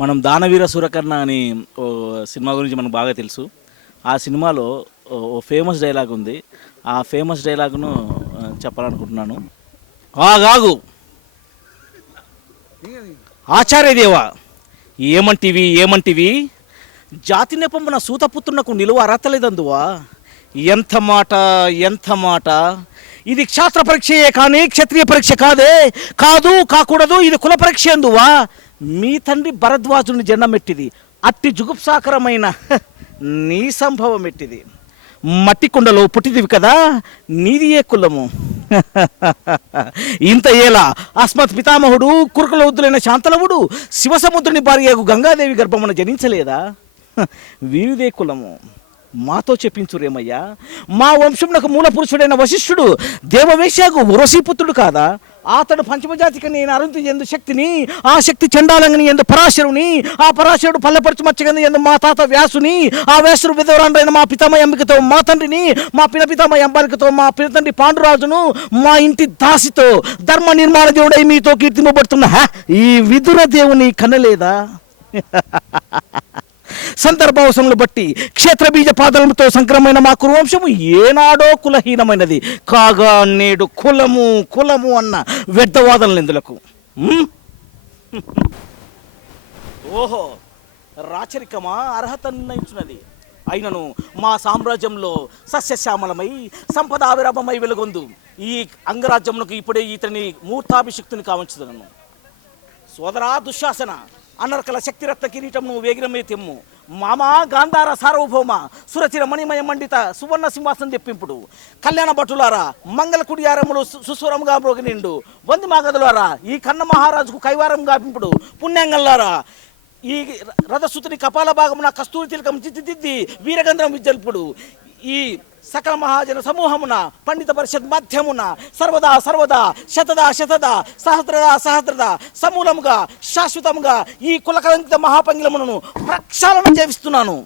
మనం దానవీర సూరకర్ణ అని ఓ సినిమా గురించి మనకు బాగా తెలుసు. ఆ సినిమాలో ఓ ఫేమస్ డైలాగ్ ఉంది. ఆ ఫేమస్ డైలాగ్ను చెప్పాలనుకుంటున్నాను. ఆగాగు ఆచార్యదేవా, ఏమంటివి జాతి నెపమున సూతపుత్రునకు నిలువ అర్హతలేదందువా. ఎంత మాట. ఇది క్షాత్ర పరీక్షయే కానీ క్షత్రియ పరీక్ష కాకూడదు. ఇది కుల పరీక్ష ఎందువా. మీ తండ్రి భరద్వాజుని జన్మమెట్టిది, అట్టి జుగుప్సాకరమైన నీ సంభవం ఎట్టిది. మట్టి కుండలో పుట్టిదివి కదా, నీది ఏ కులము. ఇంత ఏలా అస్మత్ పితామహుడు కురుకులవుద్దులైన శాంతలవుడు శివసముద్రుని భార్యకు గంగాదేవి గర్భమున జనించలేదా. వీరిదే కులము, మాతో చెప్పించురేమయ్యా. మా వంశమునకు మూల పురుషుడైన వశిష్ఠుడు దేవవేశ్యకు ఉరసీపుత్రుడు కాదా. అతడు పంచమజాతికి నేను అరుంతి ఎందు శక్తిని, ఆ శక్తి చండాలంగని ఎందు పరాశరుని, ఆ పరాశరుడు పల్లెపరచు మచ్చగని ఎందు మా తాత వ్యాసుని, ఆ వ్యాసుడు విధవరాండ్రైన మా పితామహ అంబికతో మా తండ్రిని, మా పినపితామహ అంబాలికతో మా పినతండ్రి పాండురాజును, మా ఇంటి దాసితో ధర్మ నిర్మాణ దేవుడై మీతో కీర్తింపబడుతున్న ఈ విదుర దేవుని కనలేదా. సందర్భావసరములు బట్టి క్షేత్రబీజ పాదములతో సంక్రమైన మా కురువంశము ఏనాడో కులహీనమైనది కాగా నేడు కులము అన్న వ్యర్థవాదనలు ఎందులకు. ఓహో, రాచరికమా అర్హత నిర్ణయించున్నది. అయినను మా సామ్రాజ్యంలో సస్యశ్యామలమై సంపద ఆవిరామమై వెలుగొందు ఈ అంగరాజ్యమునకు ఇప్పుడే ఇతని మూర్తాభిషిక్తుని కావంచుదను. సోదరా దుశ్శాసన, అనర్కల శక్తిరత్న కిరీటమును వేగిరమే తెమ్ము. మామా గాంధార సార్వభౌమ సురచిర మణిమయ మండిత సువర్ణ సింహాసనం తెప్పింపుడు. కళ్యాణ భటులారా, మంగళ కుడియారములు సుస్వరముగా మ్రోగినిండు. వంది మాగదులారా, ఈ కన్న మహారాజుకు కైవారం గాపింపుడు. పుణ్యంగల్లారా, ఈ రథసుతుని కపాల భాగమున కస్తూరి తిలకం దిద్ది వీరగంధం విజ్జల్పుడు. ఈ సకల మహాజన సమూహమున పండిత పరిషత్ మధ్యమున సర్వదా శతదా సహస్రదా సమూలముగా శాశ్వతముగా ఈ కులకలంకిత మహాపంగిలమును ప్రక్షాళన చేయిస్తున్నాను.